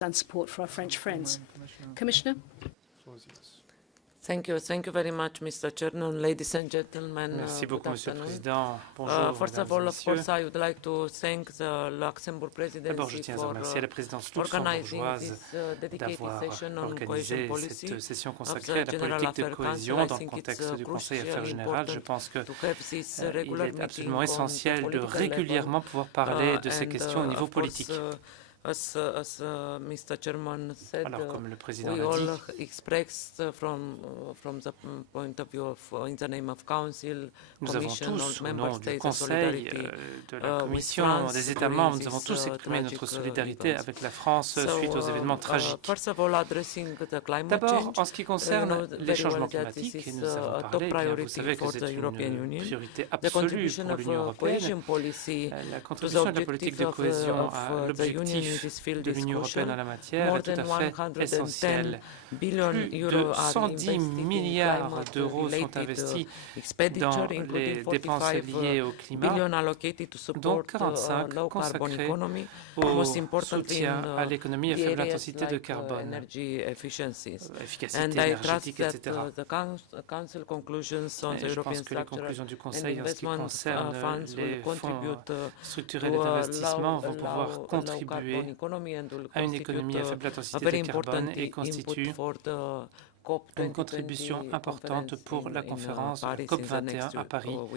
and support for our French friends. Commissioner? Thank you very much, Mr. Chairman, ladies and gentlemen. Merci beaucoup, Monsieur le Président. Bonjour, First of all, of course, I would like to thank the Luxembourg D'abord, je presidency tiens à for remercier la présidence organizing luxembourgeoise this dedicated d'avoir session on cohesion organisé policy cette session of consacrée à the la General politique de Affairs cohésion Council. I dans le think contexte it's du Conseil Affaires crucially Générales. Je important pense qu'il to have this regular est meeting absolument on essentiel the de political régulièrement level. pouvoir parler de ces And, questions au niveau of course, politique. As Mr. Chairman said, Alors, comme le Président we l'a dit, all expressed from the point of view of, in the name of Council, nous avons Commission, tous, all au member nom du states, Conseil, solidarity de la with Commission, France des États during membres, nous avons this, tous exprimé notre tragic, solidarité events. avec la France suite aux événements tragiques. First of all, addressing the climate D'abord, change, en ce qui concerne les very changements well that this climatiques, et is nous avons a parlé, top eh bien, vous priority savez que for c'est the European une Union. priorité The absolue contribution pour of l'Union européenne. cohesion policy La to the contribution de la politique de objectives cohésion of à the Union in l'objectif this field de is l'Union européenne crucial. en la matière More est tout than à fait 110 essentiel. billion Plus de euro are 110 invested in milliards climate d'euros sont related investis expenditure, dans including les dépenses 45 liées au climat, billion allocated to dont support 45 low carbon consacrés economy, au most importantly soutien à in l'économie à the faible areas intensité de like carbone, energy efficiencies. efficacité And I trust énergétique, that etc. the Council conclusions on the Et je European pense que les structural conclusions du and Conseil en ce qui investment concerne funds will les fonds contribute structurels to et a d'investissement vont low pouvoir carbon contribuer economy and will à une constitute économie à faible a intensité very de carbone important et input constitue for the COP une contribution importante pour la conférence COP21 à Paris dans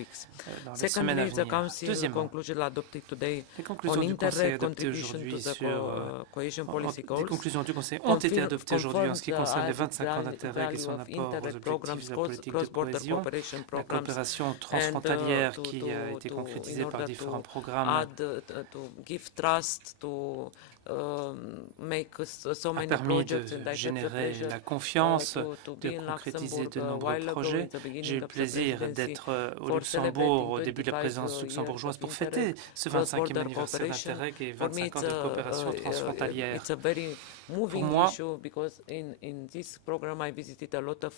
les semaines à Secondly, the venir. Council Deuxièmement, conclusion adopted today les on conclusions du Conseil Interreg adoptées contribution to aujourd'hui the sur cohesion policy les goals. conclusions du Conseil ont été adoptées aujourd'hui en ce qui concerne les 25 ans d'Interreg et son apport aux objectifs de la politique de cohésion, la coopération transfrontalière qui a été concrétisée par différents programmes to give trust to make so a many permis de projects, and I had the générer pleasure la confiance, to de be in concrétiser de Luxembourg a nombreux while ago projets. in the beginning J'ai eu le of the plaisir presidency d'être au for Luxembourg au celebrating début de la 25 présidence years luxembourgeoise of pour Interreg, fêter ce 25e cross-border anniversaire cooperation. d'Interreg et For me, 25 ans it's de coopération transfrontalière. it's a very moving moi, issue because in this program I visited a lot of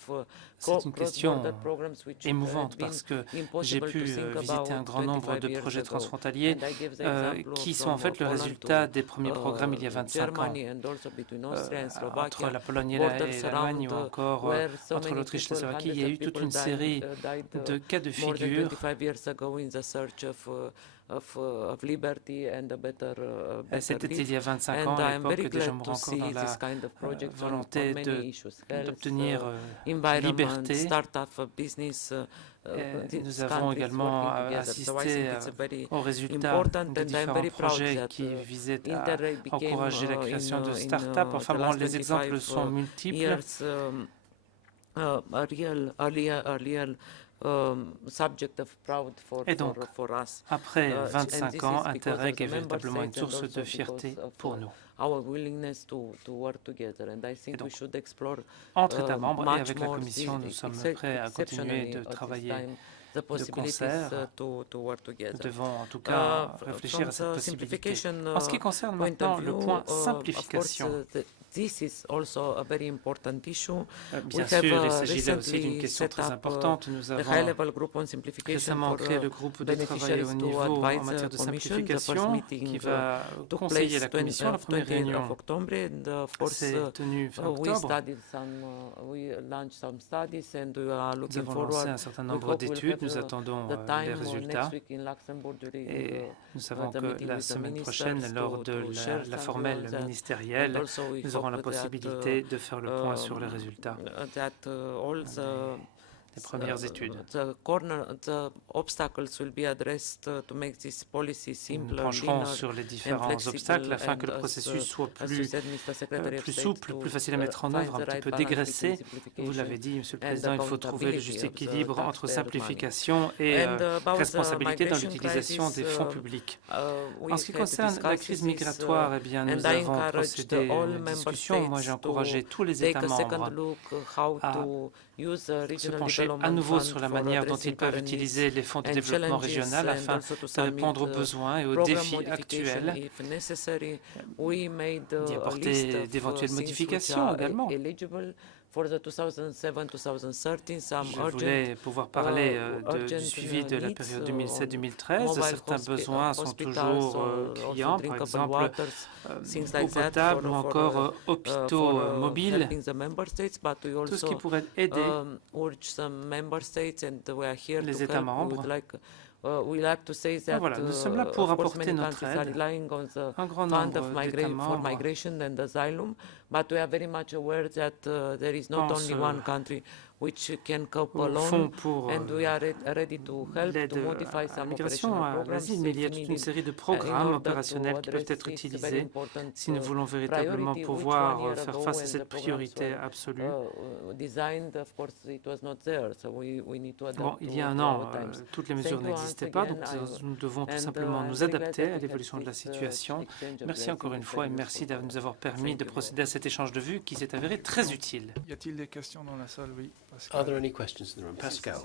c'est une question cross-border programs which émouvante had been parce que j'ai impossible pu to think visiter un about grand nombre 25 de years projets ago. transfrontaliers And I gave the example qui sont from en fait le Poland résultat to, des premiers programmes il y a 25 ans. Germany and also between Austria and Entre Slovakia, la Pologne et borders l'Allemagne ou around, encore where so entre many l'Autriche et la people, Slovaquie, il y hundreds a eu of toute people une série died, de cas de more than figure. 25 years ago in the search of liberty and a better C'était il life. y a 25 And ans, à I am very l'époque, des gens glad to encore see dans la this kind of project on volonté many issues, health, d'obtenir environment, liberté. startup business. Nous avons également assisté aux résultats important des and I'm différents very proud projets that qui visaient à Interreg became, encourager la création de in start-up. Enfin the bon, last les exemples 25 sont multiples. years, a real subject of proud Et donc, for us. après and 25 this ans, is because Interreg of the est member véritablement une states and source also de fierté because of, pour nous. Our willingness to work together, and I think donc, we should explore Entre États membres et much avec la more Commission, nous sommes prêts à continuer de travailler the possibilities concert. To work Nous together. devons en tout cas réfléchir à cette possibilité. En ce qui concerne maintenant le point simplification, this is also a very important issue. bien sûr, il s'agit là aussi d'une question très importante. Nous avons récemment créé le groupe de travail au niveau en matière de simplification qui va conseiller la Commission. La première réunion s'est tenue fin octobre. Nous avons lancé un certain nombre d'études. Nous attendons les résultats. Et nous savons que la semaine prochaine, lors de la formelle ministérielle, nous aurons la possibilité de faire le point sur les résultats des premières études. Nous pencherons sur les différents obstacles afin que le processus soit plus souple, plus facile à mettre en œuvre, un petit peu dégraissé. Vous l'avez dit, Monsieur le Président, il faut trouver le juste équilibre entre simplification et responsabilité dans l'utilisation des fonds publics. En ce qui concerne la crise migratoire, eh bien, nous avons procédé à une discussion. Moi, j'ai encouragé tous les États membres à se pencher à nouveau sur la manière dont ils peuvent utiliser les fonds de développement régional afin de répondre aux besoins et aux défis actuels, d'y apporter d'éventuelles modifications également. For the 2007-2013, some Je voulais pouvoir parler du suivi de la période 2007-2013. Certains besoins sont toujours criants, par exemple eau potable ou encore hôpitaux mobiles, tout ce qui pourrait aider les États membres. Voilà, nous sommes là pour apporter notre aide. Un grand nombre d'États membres font pour l'aide à la migration, à l'asile, mais il y a toute une série de programmes opérationnels qui peuvent être utilisés si nous voulons véritablement pouvoir faire face à cette priorité absolue. Bon, il y a un an, toutes les mesures n'existaient pas, donc nous devons tout simplement nous adapter à l'évolution de la situation. Merci encore une fois et merci de nous avoir permis de procéder à cet échange de vues qui s'est avéré très utile. Y a-t-il des questions dans la salle? Oui, Pascal. Are there any questions in the room? Pascal.